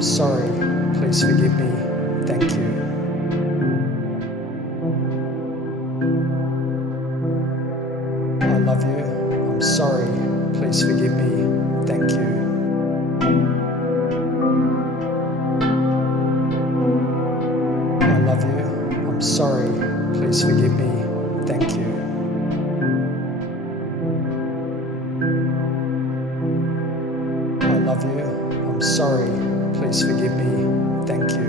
I'm sorry, please forgive me, thank you. I love you, I'm sorry, please forgive me, thank you. I love you, I'm sorry, please forgive me, thank you. I love you, I'm sorry, please forgive me, thank you.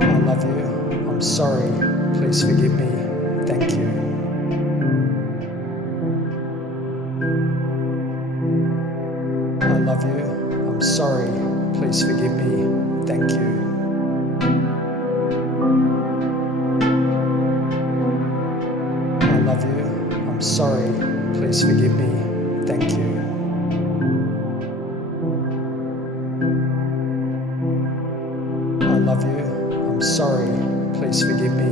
I love you, I'm sorry, please forgive me, thank you. I love you, I'm sorry, please forgive me, thank you. I love you, I'm sorry, please forgive me, thank you. I love you, I'm sorry, please forgive me,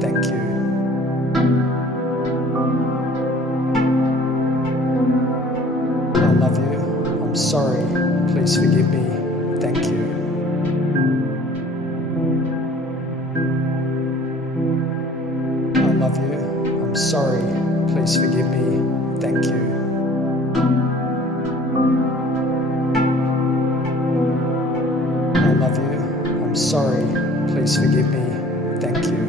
thank you. I love you, I'm sorry, please forgive me, thank you. I love you, I'm sorry, please forgive me, thank you. I love you, I'm sorry, please forgive me, thank you.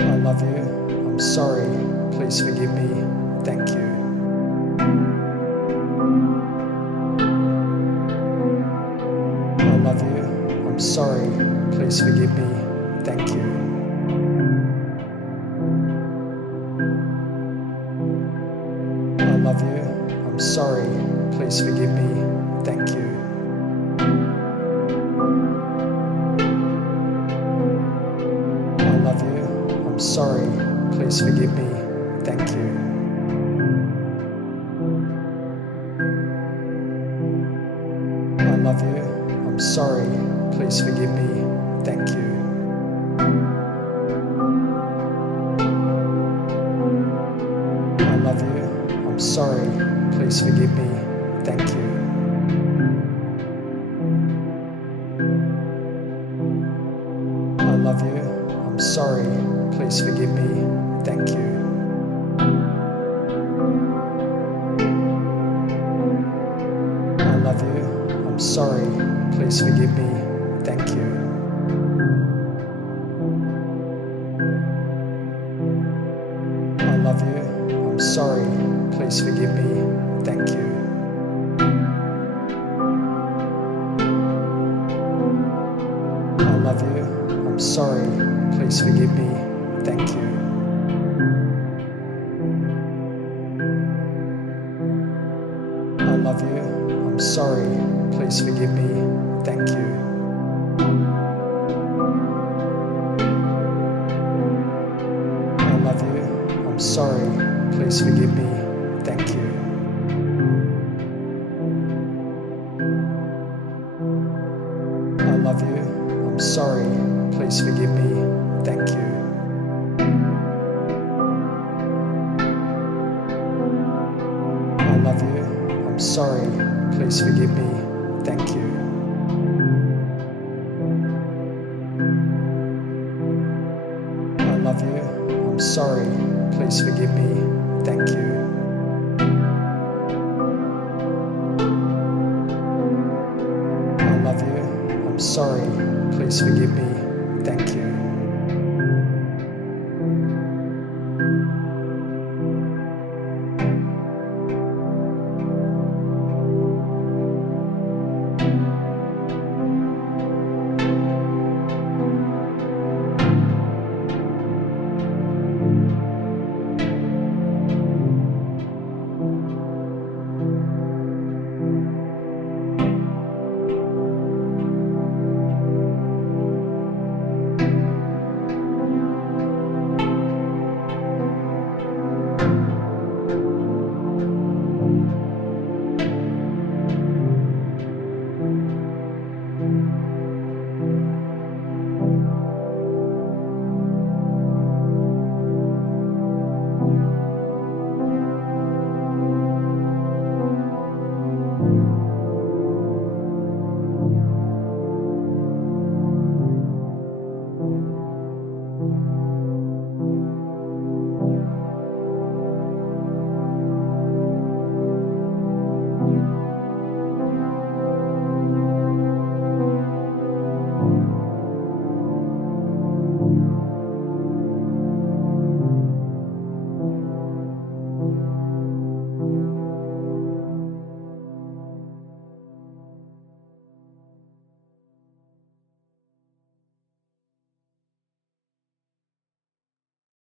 I love you, I'm sorry, please forgive me, thank you. I love you, I'm sorry, please forgive me, thank you. I love you, I'm sorry, please forgive me, thank you. I love you, I'm sorry, please forgive me, thank you. I love you, I'm sorry, please forgive me, thank you. I love you, I'm sorry, please forgive me, thank you. I love you, I'm sorry, please forgive me, thank you. I love you, I'm sorry, please forgive me, thank you. I love you, I'm sorry, please forgive me, thank you. I love you, I'm sorry, please forgive me, thank you. I love you, I'm sorry, please forgive me, thank you. I love you, I'm sorry, please forgive me, thank you. I love you, I'm sorry, please forgive me, thank you. I love you, I'm sorry, please forgive me, thank you. I love you, I'm sorry, please forgive me, thank you. I love you, I'm sorry, please forgive me, thank you. you.